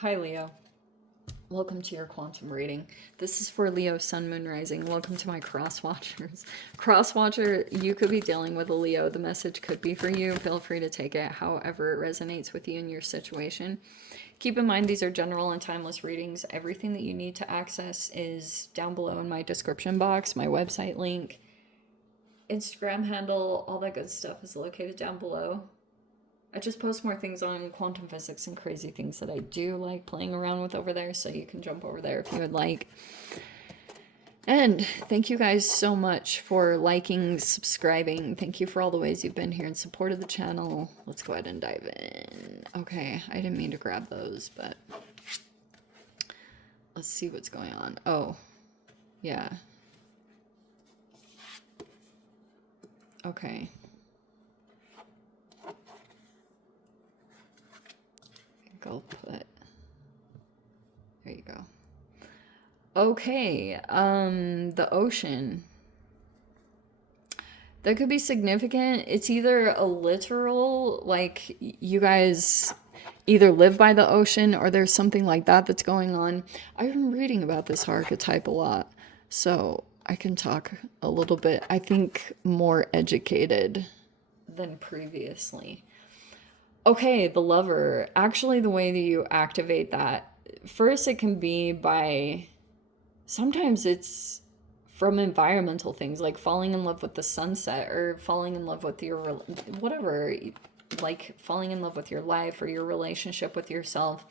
Hi, Leo. Welcome to your quantum reading. This is for Leo, Sun, Moon, Rising. Welcome to my cross watchers. Cross watcher, you could be dealing with a Leo. The message could be for you. Feel free to take it however it resonates with you in your situation. Keep in mind, these are general and timeless readings. Everything that you need to access is down below in my description box. My website link, Instagram handle, all that good stuff is located down below. I just post more things on quantum physics and crazy things that I do like playing around with over there, so you can jump over there if you would like. And thank you guys so much for liking, subscribing. Thank you for all the ways you've been here and supported the channel. Let's go ahead and dive in. Okay, I didn't mean to grab those, but let's see what's going on. Oh, yeah. Okay. I'll put, there you go. Okay, the ocean. That could be significant. It's either a literal, like you guys either live by the ocean or there's something like that that's going on. I've been reading about this archetype a lot, so I can talk a little bit, I think, more educated than previously. Okay, the lover. Actually, the way that you activate that, first it can be by, sometimes it's from environmental things, like falling in love with the sunset or falling in love with your, whatever, like falling in love with your life or your relationship with yourself.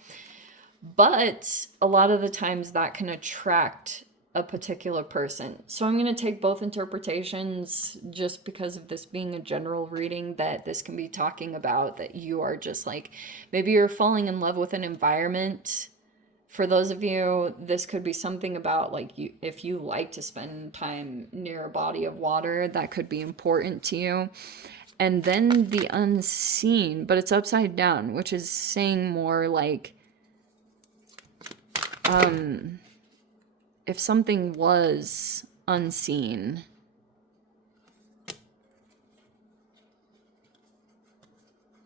But a lot of the times that can attract a particular person. So I'm going to take both interpretations just because of this being a general reading, that this can be talking about that you are just like, maybe you're falling in love with an environment. For those of you, this could be something about like you, if you like to spend time near a body of water, that could be important to you. And then the unseen, but it's upside down, which is saying more like, if something was unseen,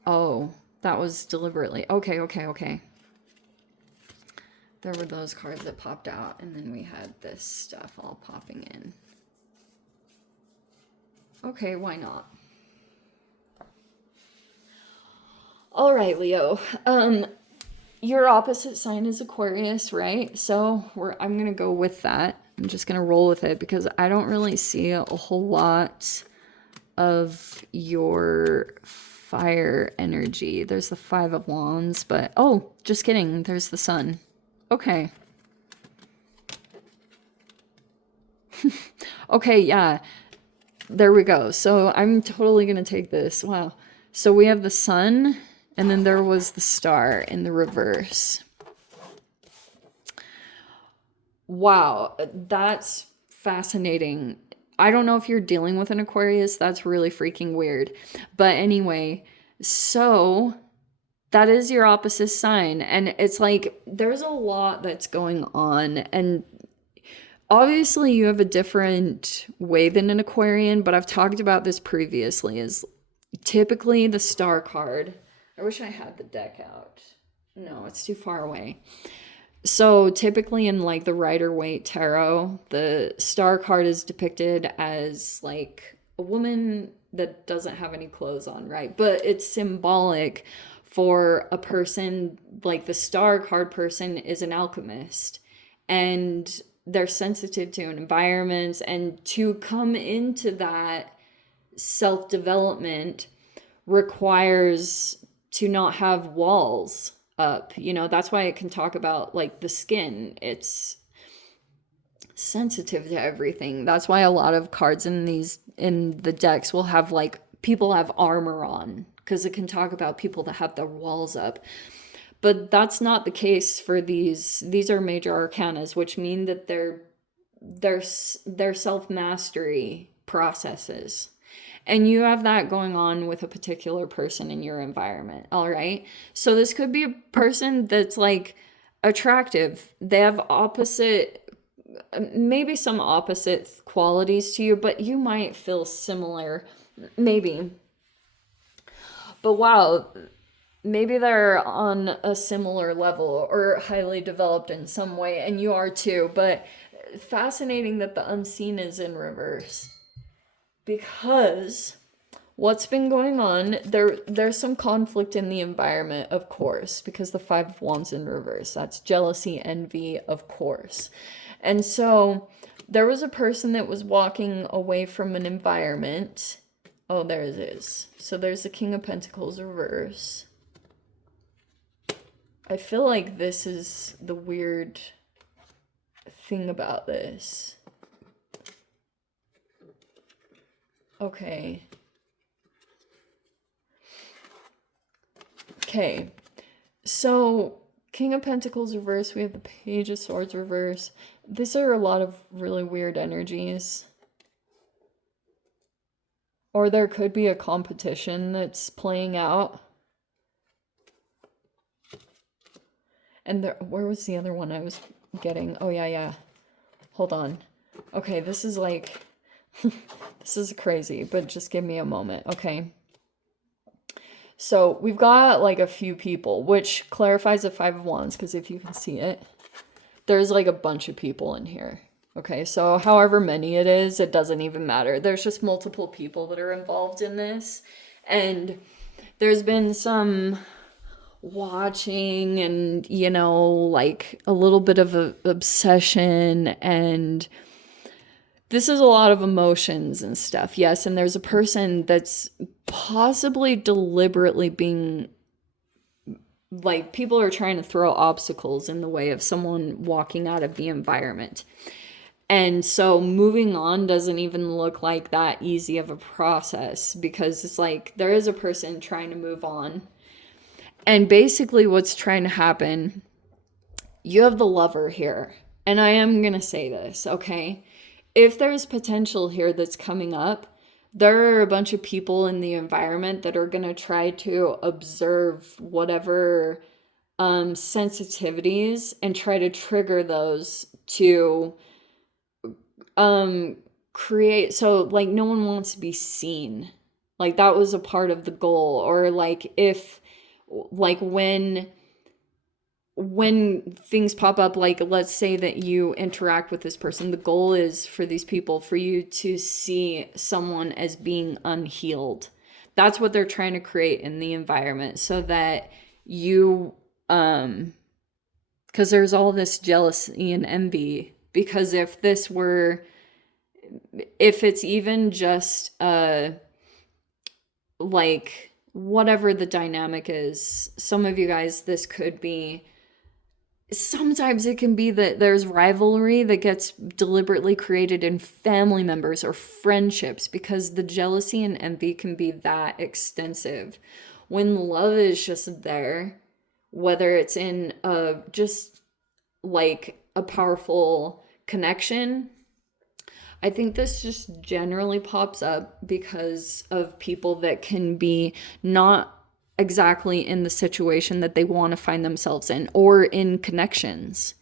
oh, that was deliberately, okay. There were those cards that popped out, and then we had this stuff all popping in. Okay, why not? All right, Leo. Your opposite sign is Aquarius, right? So I'm going to go with that. I'm just going to roll with it because I don't really see a whole lot of your fire energy. There's the Five of Wands, but oh, just kidding. There's the Sun. Okay. Okay, yeah. There we go. So I'm totally going to take this. Wow. So we have the Sun. And then there was the star in the reverse. Wow, that's fascinating. I don't know if you're dealing with an Aquarius. That's really freaking weird. But anyway, so that is your opposite sign. And it's like there's a lot that's going on. And obviously you have a different way than an Aquarian. But I've talked about this previously, is typically the star card. I wish I had the deck out. No, it's too far away. So typically in like the Rider-Waite tarot, the star card is depicted as like a woman that doesn't have any clothes on, right? But it's symbolic for a person, like the star card person is an alchemist, and they're sensitive to environments, and to come into that self-development requires to not have walls up. You know, that's why it can talk about like the skin. It's sensitive to everything. That's why a lot of cards in the decks will have like people have armor on, because it can talk about people that have their walls up. But that's not the case for these. These are major arcanas, which mean that they're self-mastery processes. And you have that going on with a particular person in your environment, all right? So this could be a person that's like attractive. They have opposite, maybe some opposite qualities to you, but you might feel similar, maybe. But wow, maybe they're on a similar level or highly developed in some way, and you are too, but fascinating that the unseen is in reverse. Because what's been going on, there's some conflict in the environment, of course, because the Five of Wands in reverse, that's jealousy, envy, of course. And so there was a person that was walking away from an environment. Oh, there it is. So there's the King of Pentacles reverse. I feel like this is the weird thing about this. Okay. Okay. So, King of Pentacles reverse, we have the Page of Swords reverse. These are a lot of really weird energies. Or there could be a competition that's playing out. And there, where was the other one I was getting? Oh, yeah. Hold on. Okay, this is like... this is crazy, but just give me a moment, okay? So we've got like a few people, which clarifies the Five of Wands, because if you can see it, there's like a bunch of people in here. Okay, so however many it is, it doesn't even matter. There's just multiple people that are involved in this. And there's been some watching and, you know, like a little bit of a obsession, and this is a lot of emotions and stuff. Yes, and there's a person that's possibly deliberately being, like, people are trying to throw obstacles in the way of someone walking out of the environment. And so moving on doesn't even look like that easy of a process, because it's like there is a person trying to move on. And basically what's trying to happen, you have the Lover here. And I am going to say this, okay? If there's potential here that's coming up, there are a bunch of people in the environment that are going to try to observe whatever sensitivities and try to trigger those to create, so like no one wants to be seen. Like that was a part of the goal. Or like if, like when things pop up, like let's say that you interact with this person, the goal is for these people, for you to see someone as being unhealed. That's what they're trying to create in the environment, so that you, because there's all this jealousy and envy. Because if it's even just like whatever the dynamic is, some of you guys, this could be, sometimes it can be that there's rivalry that gets deliberately created in family members or friendships, because the jealousy and envy can be that extensive. When love is just there, whether it's in just like a powerful connection, I think this just generally pops up because of people that can be not exactly in the situation that they want to find themselves in, or in connections.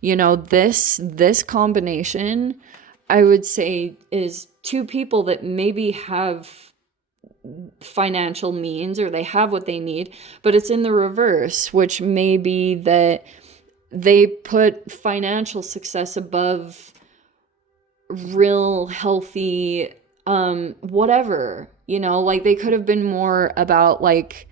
You know, this combination, I would say, is two people that maybe have financial means, or they have what they need, but it's in the reverse, which may be that they put financial success above real healthy whatever, you know, like they could have been more about like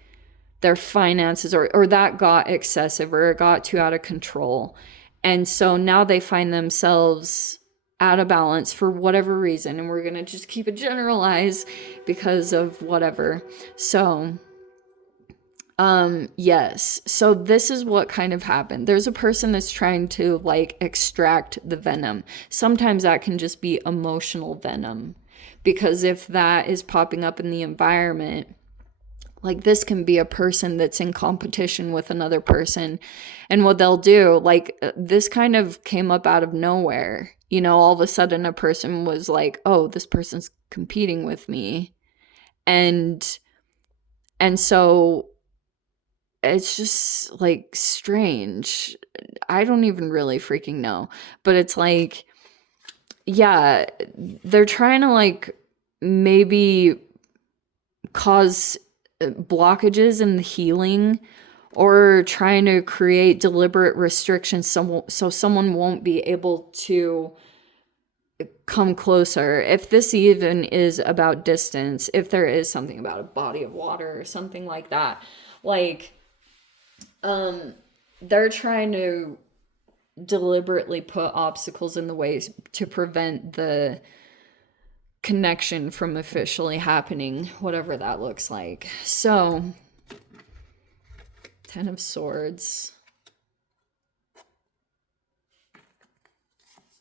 their finances, or that got excessive, or it got too out of control. And so now they find themselves out of balance for whatever reason, and we're gonna just keep it generalized because of whatever. So yes, so this is what kind of happened. There's a person that's trying to like extract the venom. Sometimes that can just be emotional venom, because if that is popping up in the environment, like this can be a person that's in competition with another person. And what they'll do, like this kind of came up out of nowhere. You know, all of a sudden a person was like, oh, this person's competing with me. And so it's just like strange. I don't even really freaking know. But it's like, yeah, they're trying to like maybe cause blockages in the healing, or trying to create deliberate restrictions so someone won't be able to come closer. If this even is about distance, if there is something about a body of water or something like that, like they're trying to deliberately put obstacles in the way to prevent the connection from officially happening, whatever that looks like. So 10 of Swords,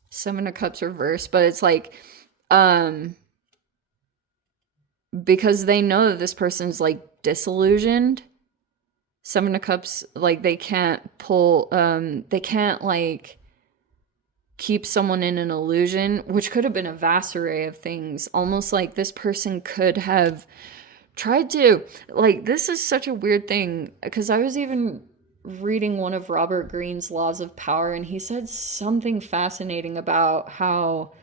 7 of Cups reversed, but it's like because they know that this person's like disillusioned. 7 of Cups, like they can't like keep someone in an illusion, which could have been a vast array of things. Almost like this person could have tried to, like, this is such a weird thing, because I was even reading one of Robert Greene's Laws of Power, and he said something fascinating about how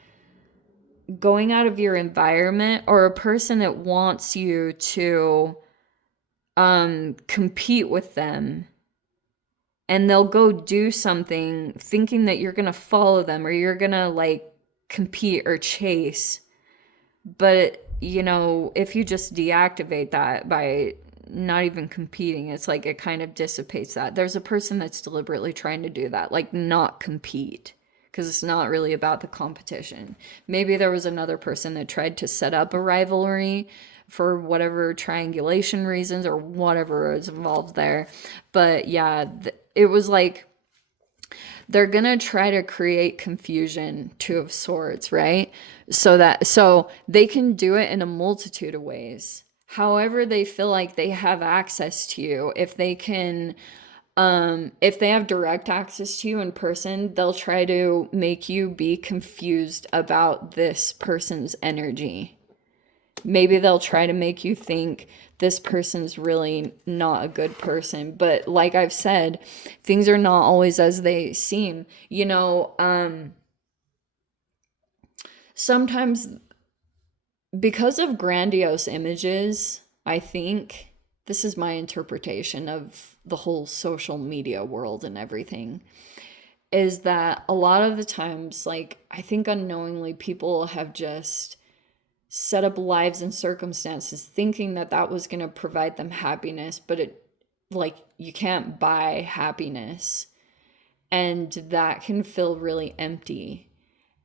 going out of your environment, or a person that wants you to compete with them, and they'll go do something thinking that you're gonna follow them or you're gonna like compete or chase. But you know, if you just deactivate that by not even competing, it's like it kind of dissipates that. There's a person that's deliberately trying to do that, like not compete, because it's not really about the competition. Maybe there was another person that tried to set up a rivalry for whatever triangulation reasons or whatever is involved there. But yeah, it was like they're gonna try to create confusion, 2 of Swords, right? So they can do it in a multitude of ways. However they feel like they have access to you, if they can, if they have direct access to you in person, they'll try to make you be confused about this person's energy. Maybe they'll try to make you think this person's really not a good person. But like I've said, things are not always as they seem. You know, sometimes because of grandiose images, I think, this is my interpretation of the whole social media world and everything, is that a lot of the times, like, I think unknowingly people have just set up lives and circumstances thinking that that was going to provide them happiness, but it, like, you can't buy happiness, and that can feel really empty.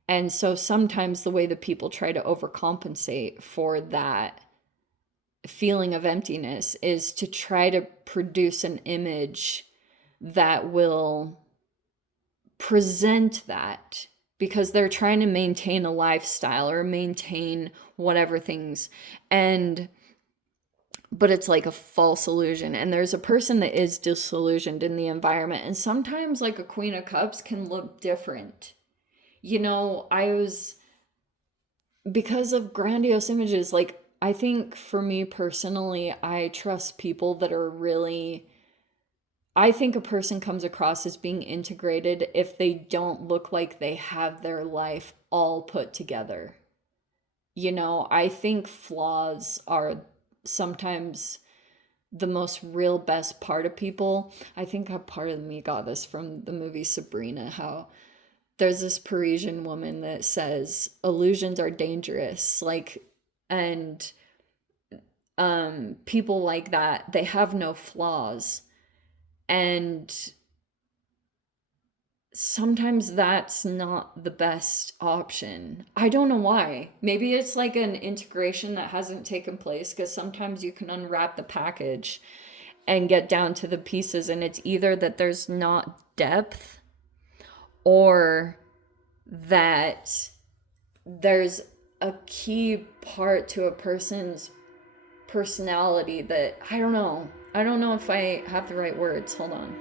And so sometimes the way that people try to overcompensate for that feeling of emptiness is to try to produce an image that will present that, because they're trying to maintain a lifestyle or maintain whatever things. But it's like a false illusion. And there's a person that is disillusioned in the environment. And sometimes like a Queen of Cups can look different. You know, because of grandiose images, like, I think for me personally, I trust people that are really, I think a person comes across as being integrated if they don't look like they have their life all put together. You know, I think flaws are sometimes the most real best part of people. I think a part of me got this from the movie Sabrina, how there's this Parisian woman that says illusions are dangerous, like, and people like that, they have no flaws. And sometimes that's not the best option. I don't know why. Maybe it's like an integration that hasn't taken place, because sometimes you can unwrap the package and get down to the pieces, and it's either that there's not depth, or that there's a key part to a person's personality that I don't know. I don't know if I have the right words. Hold on.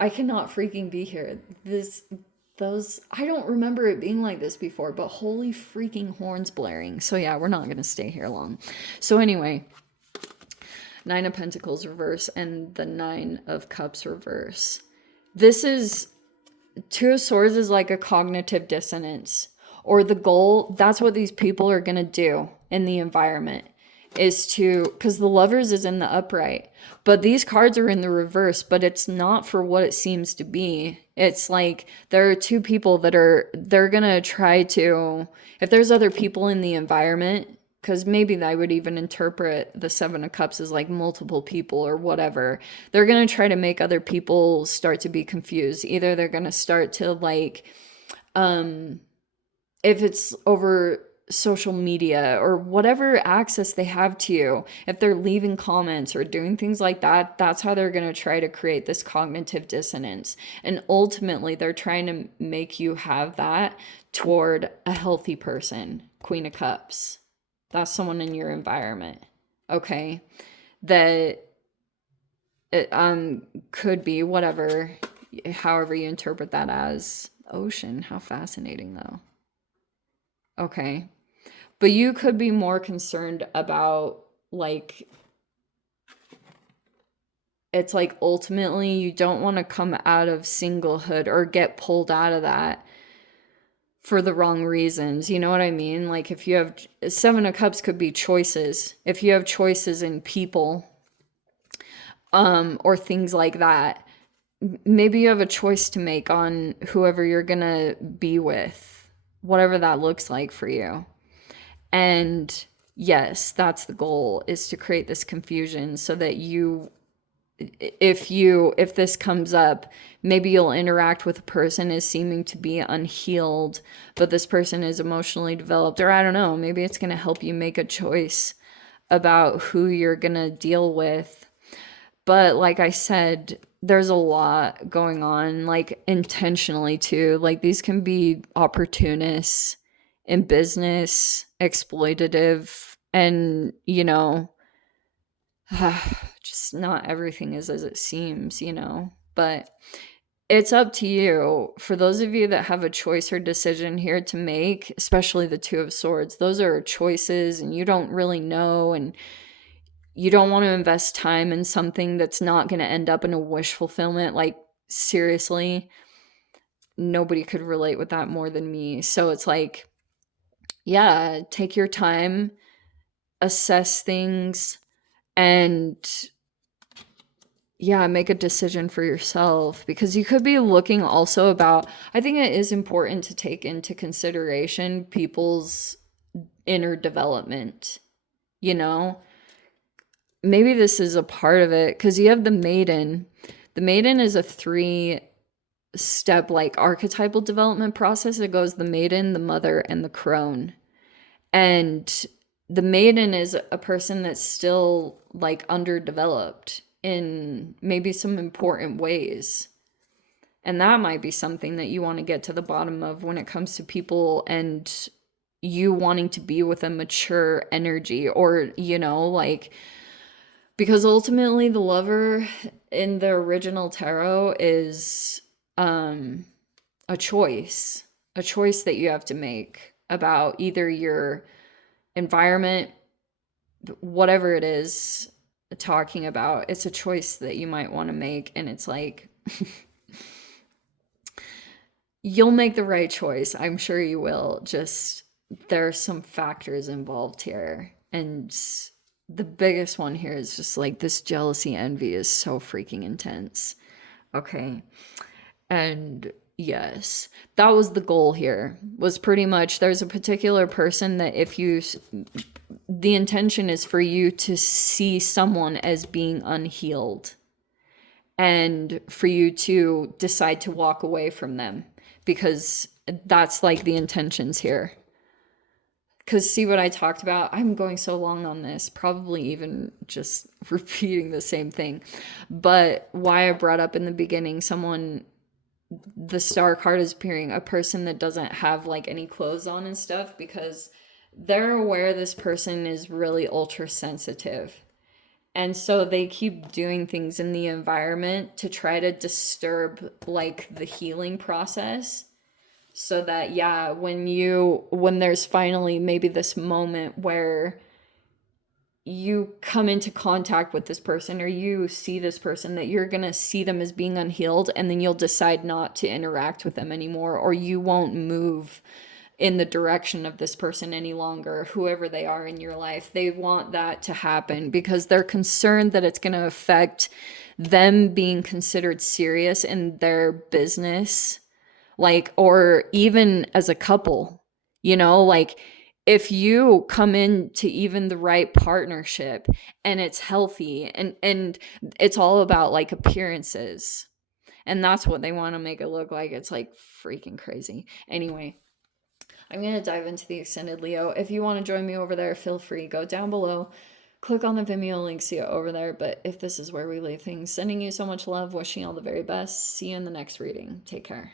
I cannot freaking be here. I don't remember it being like this before, but holy freaking horns blaring. So yeah, we're not going to stay here long. So anyway, 9 of Pentacles reverse and the 9 of Cups reverse. This is 2 of Swords is like a cognitive dissonance, or the goal. That's what these people are going to do in the environment, is to, because the Lovers is in the upright, but these cards are in the reverse, but it's not for what it seems to be. It's like there are two people they're gonna try to, if there's other people in the environment, because maybe I would even interpret the Seven of Cups as like multiple people or whatever. They're gonna try to make other people start to be confused. Either they're gonna start to like, if it's over social media or whatever access they have to you, if they're leaving comments or doing things like that, that's how they're going to try to create this cognitive dissonance. And ultimately, they're trying to make you have that toward a healthy person. Queen of Cups. That's someone in your environment. Okay. That it could be whatever, however you interpret that as. Ocean. How fascinating, though. Okay. But you could be more concerned about, like, it's like ultimately you don't want to come out of singlehood or get pulled out of that for the wrong reasons. You know what I mean? Like, if you have Seven of Cups could be choices. If you have choices in people, or things like that, maybe you have a choice to make on whoever you're gonna be with, whatever that looks like for you. And yes, that's the goal, is to create this confusion so that if this comes up, maybe you'll interact with a person as seeming to be unhealed, but this person is emotionally developed, or I don't know, maybe it's going to help you make a choice about who you're going to deal with. But like I said, there's a lot going on, like intentionally too. Like these can be opportunists in business, exploitative, and just not everything is as it seems, But it's up to you. For those of you that have a choice or decision here to make, especially the Two of Swords, those are choices and you don't really know, and you don't want to invest time in something that's not going to end up in a wish fulfillment. Like, seriously, nobody could relate with that more than me. So it's like, yeah, take your time, assess things, and yeah, make a decision for yourself, because you could be looking also about, I think it is important to take into consideration people's inner development, Maybe this is a part of it, because you have the Maiden. The Maiden is a 3-step like archetypal development process. It goes the Maiden, the Mother, and the Crone. And the Maiden is a person that's still like underdeveloped in maybe some important ways. And that might be something that you want to get to the bottom of when it comes to people and you wanting to be with a mature energy, or, like, because ultimately the Lover in the original tarot is a choice that you have to make about either your environment, whatever it is talking about. It's a choice that you might want to make, and it's like you'll make the right choice. I'm sure you will. Just there are some factors involved here, and the biggest one here is just like this jealousy, envy is so freaking intense. Okay. And yes, that was the goal here, was pretty much there's a particular person that the intention is for you to see someone as being unhealed and for you to decide to walk away from them, because that's like the intentions here. Because see what I talked about? I'm going so long on this, probably even just repeating the same thing. But why I brought up in the beginning, the Star card is appearing, a person that doesn't have like any clothes on and stuff, because they're aware this person is really ultra sensitive. And so they keep doing things in the environment to try to disturb like the healing process. So that, yeah, when there's finally maybe this moment where you come into contact with this person or you see this person, that you're going to see them as being unhealed, and then you'll decide not to interact with them anymore, or you won't move in the direction of this person any longer, whoever they are in your life. They want that to happen because they're concerned that it's going to affect them being considered serious in their business, like, or even as a couple, like if you come into even the right partnership and it's healthy and it's all about like appearances, and that's what they want to make it look like. It's like freaking crazy. Anyway, I'm going to dive into the extended Leo. If you want to join me over there, feel free. Go down below. Click on the Vimeo link, see it over there. But if this is where we leave things, sending you so much love, wishing you all the very best. See you in the next reading. Take care.